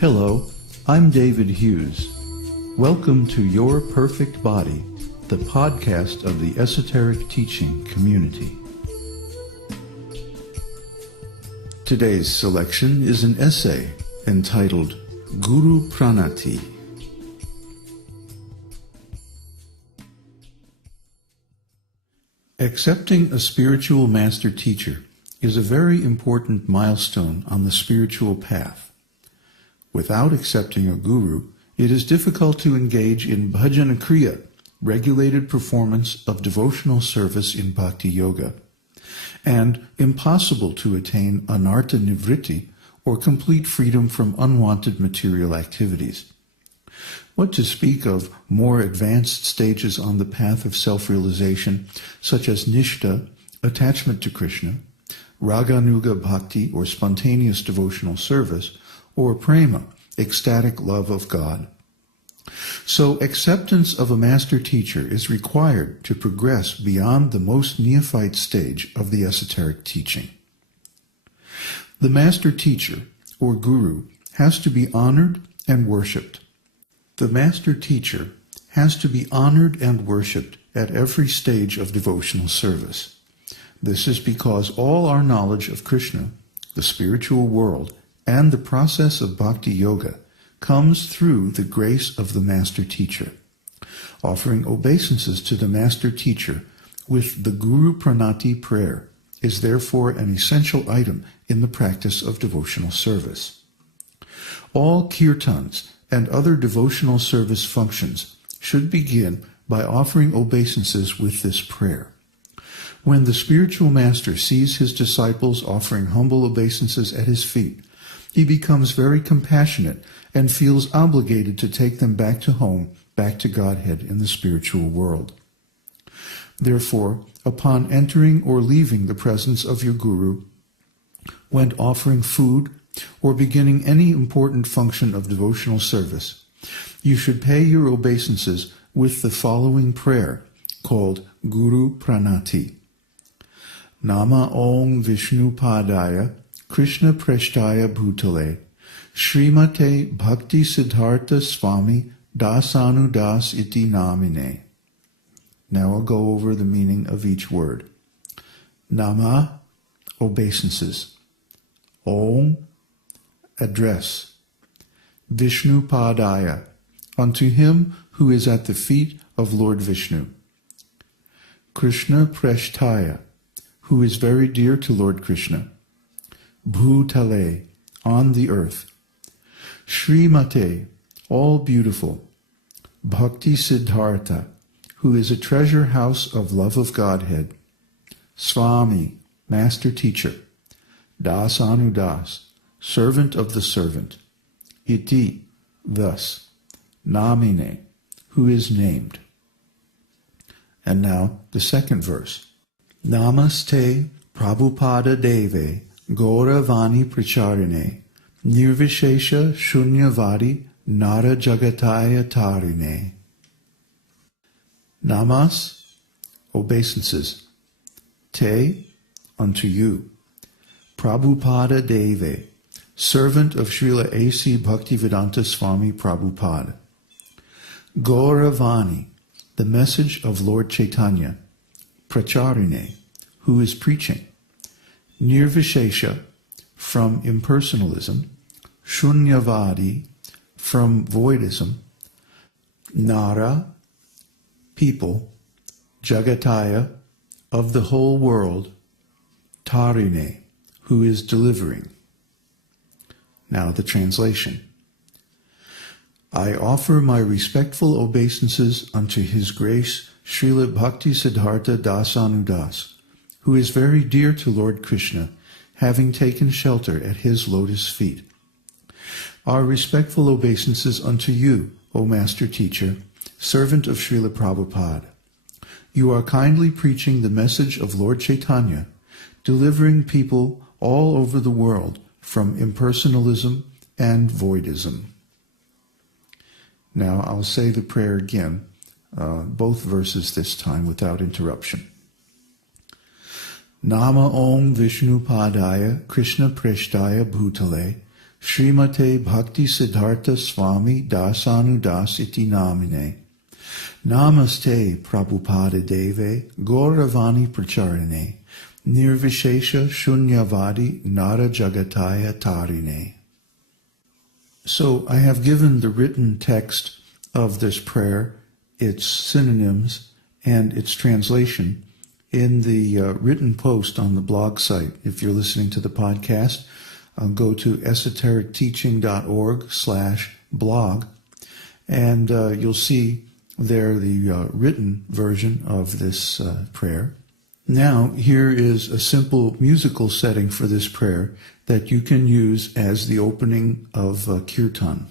Hello, I'm David Hughes. Welcome to Your Perfect Body, the podcast of the Esoteric Teaching community. Today's selection is an essay entitled Guru-pranati. Accepting a spiritual master teacher is a very important milestone on the spiritual path. Without accepting a guru, it is difficult to engage in bhajana-kriya, regulated performance of devotional service in bhakti-yoga, and impossible to attain anartha-nivrtti, or complete freedom from unwanted material activities. What to speak of more advanced stages on the path of self-realization, such as nistha, attachment to Kṛṣṇa, raganuga-bhakti, or spontaneous devotional service, or prema, ecstatic love of God. So acceptance of a master teacher is required to progress beyond the most neophyte stage of the esoteric teaching. The master teacher, or guru, has to be honored and worshipped. The master teacher has to be honored and worshipped at every stage of devotional service. This is because all our knowledge of Kṛṣṇa, the spiritual world, and the process of bhakti-yoga comes through the grace of the master teacher. Offering obeisances to the master teacher with the Guru-pranati prayer is therefore an essential item in the practice of devotional service. All kirtans and other devotional service functions should begin by offering obeisances with this prayer. When the spiritual master sees his disciples offering humble obeisances at his feet, he becomes very compassionate and feels obligated to take them back to home, back to Godhead in the spiritual world. Therefore, upon entering or leaving the presence of your guru, when offering food or beginning any important function of devotional service, you should pay your obeisances with the following prayer, called Guru-pranati. Nama Om Vishnu Padaya Kṛṣṇa Preshtaya Bhutale Śrīmate Bhakti-siddhārtha Swami Dasanudas iti namine. Now I'll go over the meaning of each word. Nama, obeisances. Om, address. Vishnu Padaya, unto him who is at the feet of Lord Vishnu. Kṛṣṇa Preshtaya, who is very dear to Lord Kṛṣṇa. Bhutale, on the earth. Śrīmate, all beautiful. Bhakti-siddhārtha, who is a treasure house of love of Godhead. Swami, master teacher. Dasanudas, servant of the servant. Iti, thus. Namine, who is named. And now the second verse. Namaste Prabhupada Deve Gauravani Pracharine Nirvishesha Shunyavadi Nara Jagataya Tarine. Namas, obeisances. Te, unto you. Prabhupada Deve, servant of Srila A.C. Bhaktivedanta Swami Prabhupada. Gauravani, the message of Lord Chaitanya. Pracharine, who is preaching. Nirvishesha, from impersonalism. Shunyavadi, from voidism. Nara, people. Jagataya, of the whole world. Tarine, who is delivering. Now the translation. I offer my respectful obeisances unto His Grace Srila Bhakti-siddhārtha Dasanudas, who is very dear to Lord Kṛṣṇa, having taken shelter at his lotus feet. Our respectful obeisances unto you, O Master Teacher, servant of Srila Prabhupada. You are kindly preaching the message of Lord Chaitanya, delivering people all over the world from impersonalism and voidism. Now I'll say the prayer again, both verses this time without interruption. Nama Om Vishnu Padaya Krishna Preshtaya Bhutale Śrīmate Bhakti Siddhartha Swami Dasanu Das Iti Namine Namaste Prabhupada Deve Gauravani Pracharine Nirvishesha Shunyavadi Nara Jagataya Tarine. So I have given the written text of this prayer, its synonyms, and its translation in the written post on the blog site. If you're listening to the podcast, go to esotericteaching.org/blog, and you'll see there the written version of this prayer. Now, here is a simple musical setting for this prayer that you can use as the opening of Kirtan.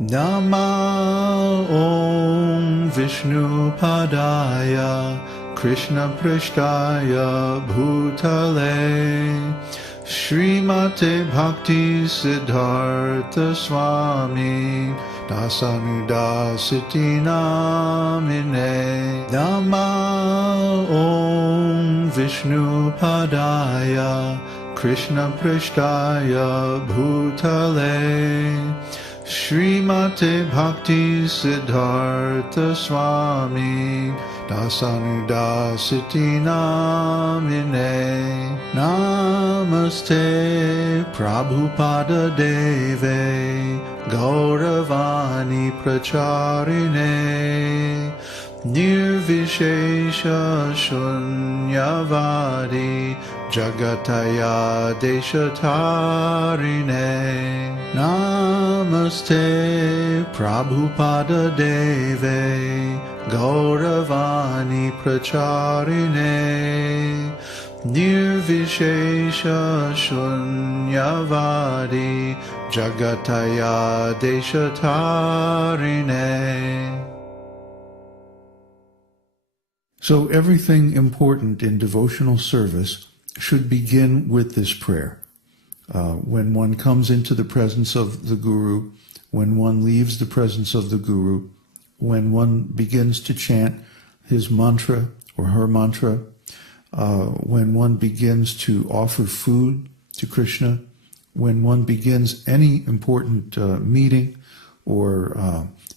Nama Om Vishnu Padaya Krishna Preshtaya Bhutale Śrīmate Bhakti Siddhartha Swami Dasanudasiti Namine Nama Om Vishnu Padaya Krishna Preshtaya Bhutale Śrīmate Bhakti Siddhartha Swami Dasanudasiti Namine Namaste Prabhupada Deve Gauravani Pracharine Nirvishesha Shunyavadi Jagataya Deshatarine Namaste Prabhupada Deve Gauravani Pracharine Nirvishesha Shunyavadi Jagataya Deshatarine. So everything important in devotional service should begin with this prayer. When one comes into the presence of the Guru, when one leaves the presence of the Guru, when one begins to chant his mantra or her mantra, when one begins to offer food to Krishna, when one begins any important meeting or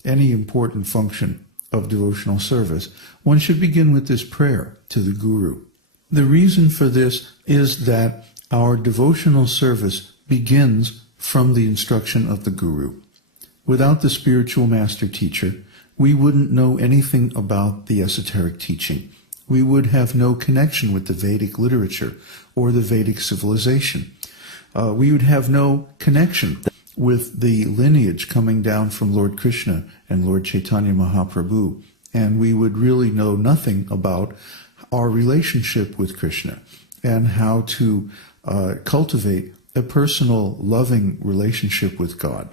any important function of devotional service, one should begin with this prayer to the Guru. The reason for this is that our devotional service begins from the instruction of the Guru. Without the spiritual master teacher, we wouldn't know anything about the esoteric teaching. We would have no connection with the Vedic literature or the Vedic civilization. We would have no connection with the lineage coming down from Lord Kṛṣṇa and Lord Chaitanya Mahaprabhu, and we would really know nothing about our relationship with Krishna and how to cultivate a personal, loving relationship with God.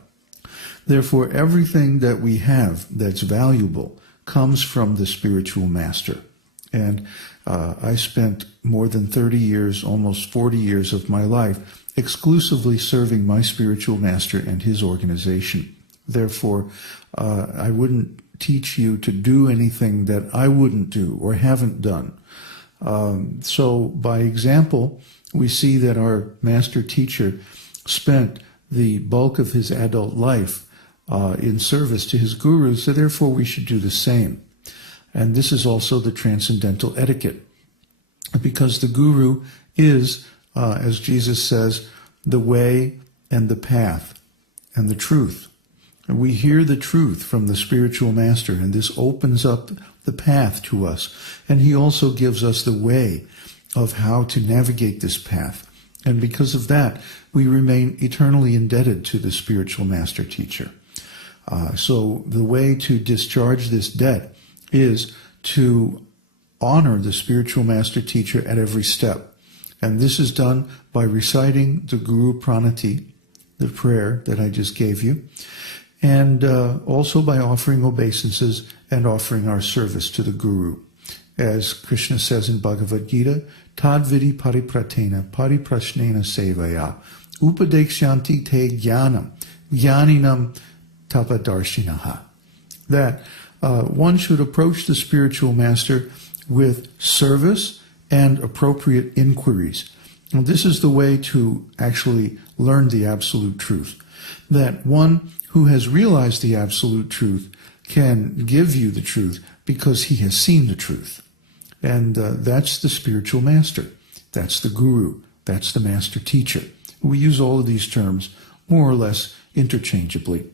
Therefore, everything that we have that's valuable comes from the spiritual master. And I spent more than 30 years, almost 40 years of my life exclusively serving my spiritual master and his organization. Therefore, I wouldn't teach you to do anything that I wouldn't do or haven't done. So by example, we see that our master teacher spent the bulk of his adult life in service to his guru, so therefore we should do the same. And this is also the transcendental etiquette, because the guru is, as Jesus says, the way and the path and the truth. And we hear the truth from the spiritual master, and this opens up the path to us. And he also gives us the way of how to navigate this path. And because of that, we remain eternally indebted to the spiritual master teacher. So the way to discharge this debt is to honor the spiritual master teacher at every step. And this is done by reciting the Guru-pranati, the prayer that I just gave you, and also by offering obeisances and offering our service to the Guru. As Kṛṣṇa says in Bhagavad-gītā, tad vidi paripratena pariprashnena sevaya upadekshyanti te jnanam jnaninam tapadarshinaha. That one should approach the spiritual master with service and appropriate inquiries. And this is the way to actually learn the absolute truth. That one who has realized the absolute truth can give you the truth because he has seen the truth. And that's the spiritual master. That's the guru. That's the master teacher. We use all of these terms more or less interchangeably.